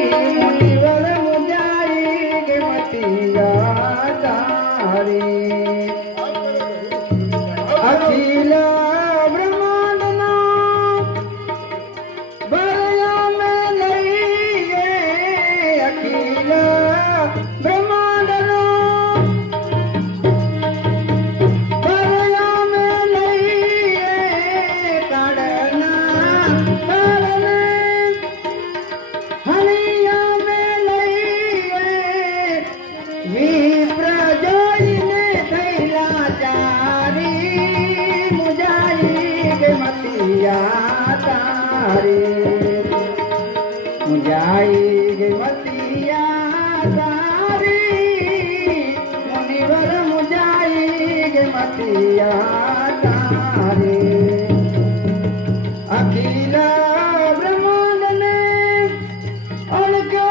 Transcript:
मुनिवर मुजाई के मतिया तारी अखिल ब्रह्मांड ना बरया में लइए अखिल ब्रह्मांड ना बरया में लइए काढ़ना काढ़ने हनिया में लइए विप्र जोईने थैला चारी मुजाई के मतिया तारी मुजाई के मतिया तारी मुनिवर मुजाई के मतिया तारी अखिल ब्रह्मांड ने उनके